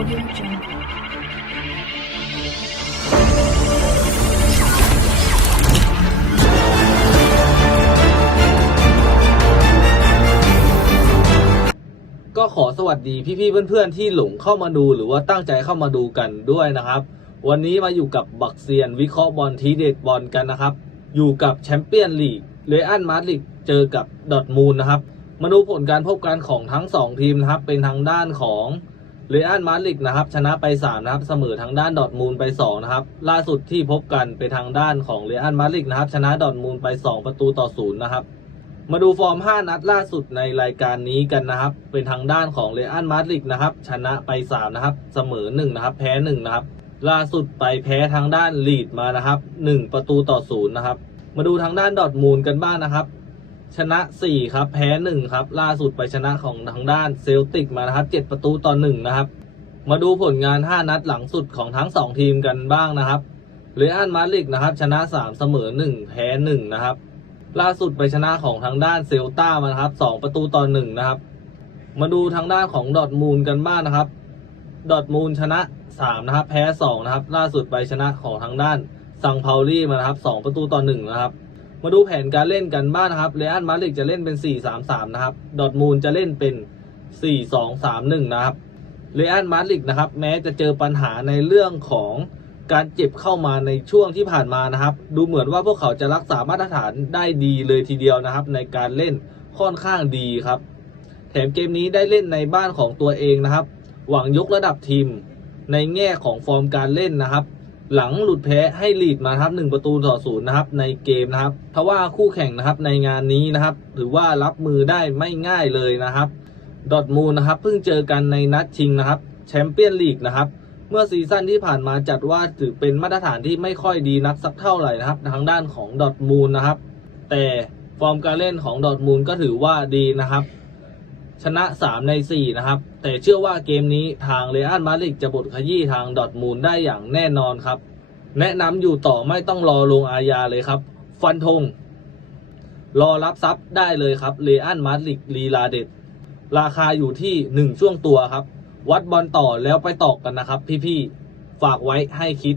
Audio Jungle. ก็ขอสวัสดีพี่ๆเพื่อนๆที่หลงเข้ามาดูหรือว่าตั้งใจเข้ามาดูกันด้วยนะครับ วันนี้มาอยู่กับบักเซียนวิเคราะห์บอลทีเด็ดบอลกันนะครับ อยู่กับแชมเปี้ยนลีกเลอันมาดริดเจอกับดอทมูลนะครับ มาดูผลการพบกันของทั้ง 2 ทีมนะครับ เป็นทางด้านของ เลอันมาดริดนะครับ ชนะไป 3 นะครับ เสมอทางด้านดอทมูลไป 2 นะครับ ล่าสุดที่พบกันเป็นทางด้านของเลอันมาดริดนะครับ ชนะดอทมูลไป 2 ประตูต่อศูนย์นะครับ มาดูฟอร์ม 5 นัดล่าสุดในรายการนี้กันนะครับ เป็นทางด้านของเรอัลมาดริดนะครับ ชนะไป 3 นะครับ เสมอ 1 นะครับ แพ้ 1 นะครับ ล่าสุดไปแพ้ทางด้านลีดมานะครับ 1 ประตูต่อ 0 นะครับ มาดูทางด้านดอทมูลกันบ้างนะครับ ชนะ 4 ครับ แพ้ 1 ครับ ล่าสุดไปชนะของทางด้านเซลติกมานะครับ 7 ประตูต่อ 1 นะครับ มาดูผลงาน 5 นัดหลังสุดของทั้ง 2 ทีมกันบ้างนะครับเรอัลมาดริดนะครับ ชนะ 3 เสมอ 1 แพ้ 1 นะครับ ล่าสุดไปชนะของทางด้านเซลตามานะครับสองประตูต่อหนึ่งนะครับ มาดูทางด้านของดอทมูลกันบ้างนะครับ ดอทมูลชนะสามนะครับ แพ้สองนะครับ ล่าสุดไปชนะของทางด้านซังเปาลี่มานะครับสองประตูต่อหนึ่งนะครับ มาดูแผนการเล่นกันบ้างนะครับเรอัลมาดริดจะเล่นเป็น 4-3-3 นะครับ ดอทมูลจะเล่นเป็น 4-2-3-1 นะครับเรอัลมาดริดนะครับ แม้จะเจอปัญหาในเรื่องของการเจ็บเข้ามาในช่วงที่ผ่านมานะครับ ดูเหมือนว่าพวกเขาจะรักษามาตรฐานได้ดีเลยทีเดียวนะครับ ในการเล่นค่อนข้างดีครับ แถมเกมนี้ได้เล่นในบ้านของตัวเองนะครับ หวังยกระดับทีมในแง่ของฟอร์มการเล่นนะครับ หลังหลุดแพ้ให้ลีดมาครับ1ประตูต่อศูนย์นะครับในเกมนะครับทว่าคู่แข่งนะครับในงานนี้นะครับถือว่ารับมือได้ไม่ง่ายเลยนะครับดอทมูลนะครับเพิ่งเจอกันในนัดชิงนะครับแชมเปี้ยนลีกนะครับเมื่อซีซั่นที่ผ่านมาจัดว่าถือเป็นมาตรฐานที่ไม่ค่อยดีนักสักเท่าไหร่นะครับทางด้านของดอทมูลนะครับแต่ฟอร์มการเล่นของดอทมูลก็ถือว่าดีนะครับ ชนะ 3 ใน 4 นะครับ แต่เชื่อว่าเกมนี้ทางเรอัลมาดริดจะบดขยี้ทางดอทมูลได้อย่างแน่นอนครับ แนะนำอยู่ต่อไม่ต้องรอลงอาญาเลยครับ ฟันธงรอรับทรัพย์ได้เลยครับเรอัลมาดริดลีลาเด็ด ราคาอยู่ที่ 1 ช่วงตัวครับ วัดบอลต่อแล้วไปตอกกันนะครับ พี่ๆ ฝากไว้ให้คิด